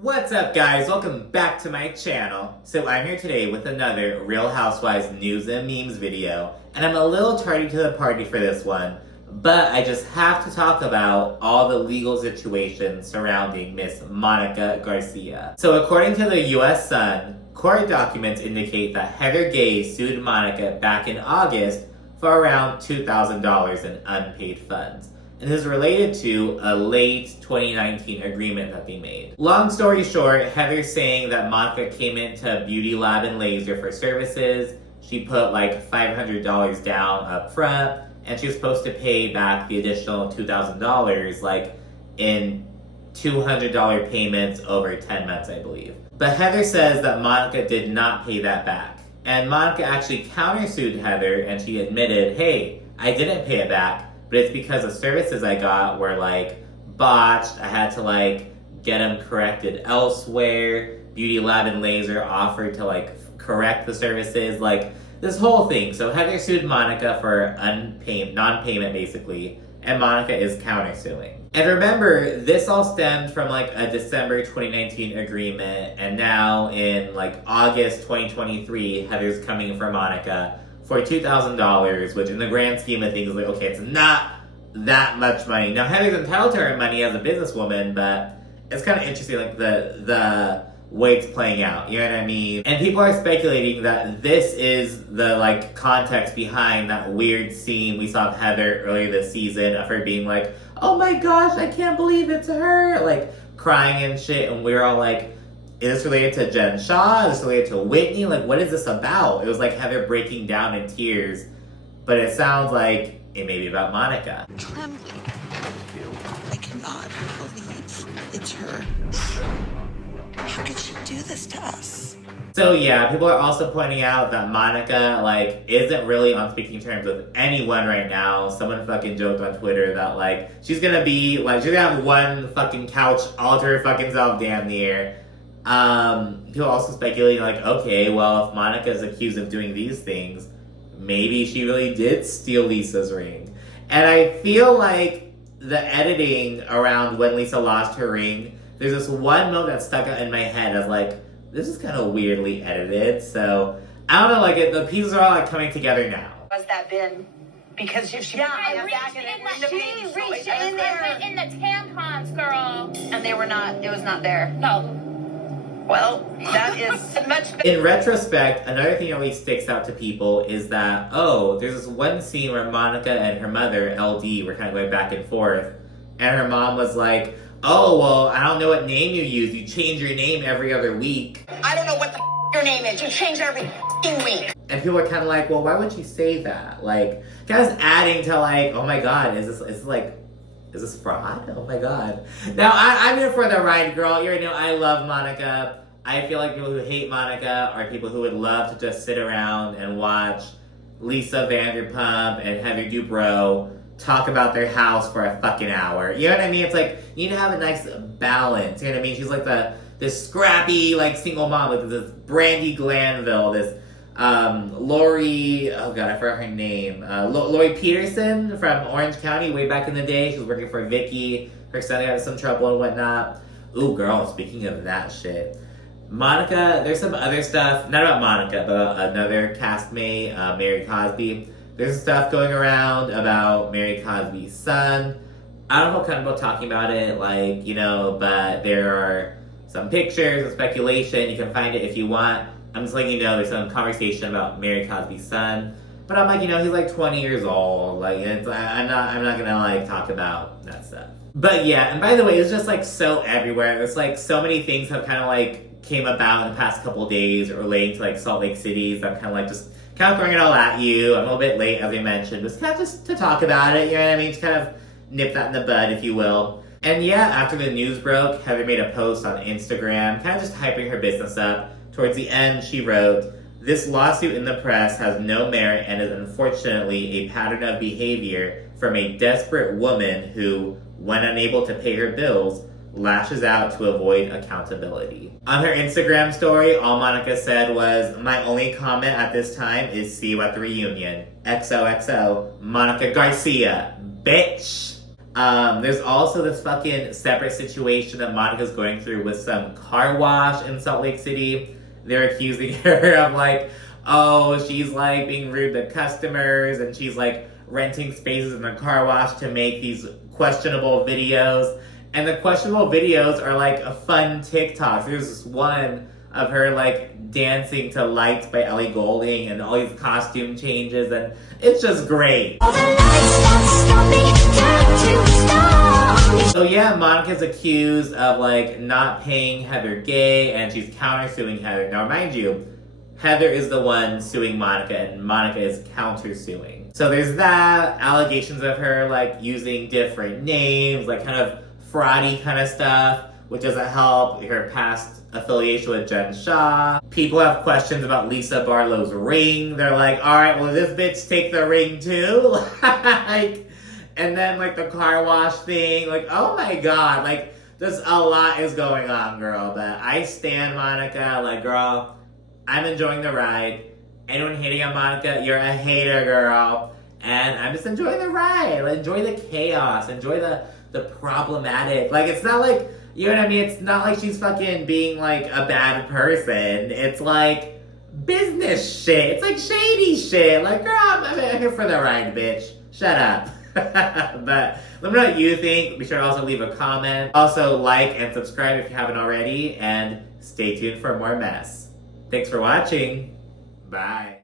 What's up, guys? Welcome back to my channel. So I'm here today with another Real Housewives news and memes video, and I'm a little tardy to the party for this one, but I just have to talk about all the legal situations surrounding Miss Monica Garcia. So according to the US Sun, court documents indicate that Heather Gay sued Monica back in August for around $2,000 in unpaid funds, and is related to a late 2019 agreement that they made. Long story short, Heather's saying that Monica came into Beauty Lab and Laser for services. She put like $500 down up front, and she was supposed to pay back the additional $2,000 like in $200 payments over 10 months, I believe. But Heather says that Monica did not pay that back. And Monica actually countersued Heather, and she admitted, hey, I didn't pay it back, but it's because the services I got were like botched. I had to like get them corrected elsewhere. Beauty Lab and Laser offered to like correct the services, like this whole thing. So Heather sued Monica for non-payment basically, and Monica is countersuing. And remember, this all stemmed from like a December 2019 agreement, and now in like August 2023, Heather's coming for Monica for $2,000, which in the grand scheme of things is like, okay, it's not that much money. Now, Heather's entitled to her money as a businesswoman, but it's kind of interesting, like, the way it's playing out, you know what I mean? And people are speculating that this is the, like, context behind that weird scene we saw of Heather earlier this season of her being like, oh my gosh, I can't believe it's her, like, crying and shit, and we're all like, is this related to Jen Shah? Is this related to Whitney? Like, what is this about? It was like Heather breaking down in tears, but it sounds like it may be about Monica. Trembling. I cannot believe it's her. How could she do this to us? So yeah, people are also pointing out that Monica, like, isn't really on speaking terms with anyone right now. Someone fucking joked on Twitter that, like, she's gonna be, like, she's gonna have one fucking couch all to her fucking self damn near. People also speculating like, okay, well, if Monica is accused of doing these things, maybe she really did steal Lisa's ring. And I feel like the editing around when Lisa lost her ring, there's this one moment that stuck out in my head as like, this is kind of weirdly edited. So I don't know, like the pieces are all like coming together now. Was that been? Because if she I reached in the tampons, girl. and they were not, it was not there. No. Well, that is much better. In retrospect, another thing that always sticks out to people is that, oh, there's this one scene where Monica and her mother, LD, were kind of going back and forth, and her mom was like, oh, well, I don't know what name you use. You change your name every other week. I don't know what the your name is. You change every week. And people are kind of like, well, why would you say that? Like, kind of adding to like, oh my god, is this fraud? Oh my god. Now, I'm here for the ride, girl. You already know I love Monica. I feel like people who hate Monica are people who would love to just sit around and watch Lisa Vanderpump and Heather Dubrow talk about their house for a fucking hour. You know what I mean? It's like, you need to have a nice balance. You know what I mean? She's like this scrappy, like, single mom, like this Brandy Glanville, this Lori, oh god, I forgot her name. Lori Peterson from Orange County way back in the day. She was working for Vicky. Her son got in some trouble and whatnot. Ooh, girl, speaking of that shit. Monica, there's some other stuff, not about Monica, but about another castmate, Mary Cosby. There's stuff going around about Mary Cosby's son. I don't feel comfortable talking about it, like, you know, but there are some pictures and speculation. You can find it if you want. I'm just letting you know there's some conversation about Mary Cosby's son. But I'm like, you know, he's like 20 years old. Like, I'm not gonna like talk about that stuff. But yeah, and by the way, it's just like so everywhere. It's like so many things have kind of like came about in the past couple of days relating to like Salt Lake City. So I'm kind of like just kind of throwing it all at you. I'm a little bit late, as I mentioned, but kind of just to talk about it. You know what I mean? To kind of nip that in the bud, if you will. And yeah, after the news broke, Heather made a post on Instagram, kind of just hyping her business up. Towards the end, she wrote, "This lawsuit in the press has no merit and is unfortunately a pattern of behavior from a desperate woman who, when unable to pay her bills, lashes out to avoid accountability." On her Instagram story, all Monica said was, "My only comment at this time is see you at the reunion. XOXO, Monica Garcia, bitch." There's also this fucking separate situation that Monica's going through with some car wash in Salt Lake City. They're accusing her of like, oh, she's like being rude to customers and she's like renting spaces in the car wash to make these questionable videos. And the questionable videos are like a fun TikToks. There's this one of her like dancing to Lights by Ellie Goulding and all these costume changes, and it's just great. So yeah, Monica's accused of like not paying Heather Gay and she's countersuing Heather. Now mind you, Heather is the one suing Monica and Monica is countersuing. So there's that, allegations of her like using different names, like kind of fraudy kind of stuff, which doesn't help her past affiliation with Jen Shah. People have questions about Lisa Barlow's ring. They're like, all right, well, this bitch take the ring too? Like, and then like the car wash thing, like, oh my God, like just a lot is going on, girl. But I stan Monica, like, girl, I'm enjoying the ride. Anyone hating on Monica, you're a hater, girl. And I'm just enjoying the ride. Like, enjoy the chaos, enjoy the problematic. Like, it's not like, you know what I mean? It's not like she's fucking being like a bad person. It's like business shit. It's like shady shit. Like, girl, I'm here for the ride, bitch. Shut up. But let me know what you think. Be sure to also leave a comment. Also, like and subscribe if you haven't already. And stay tuned for more mess. Thanks for watching. Bye.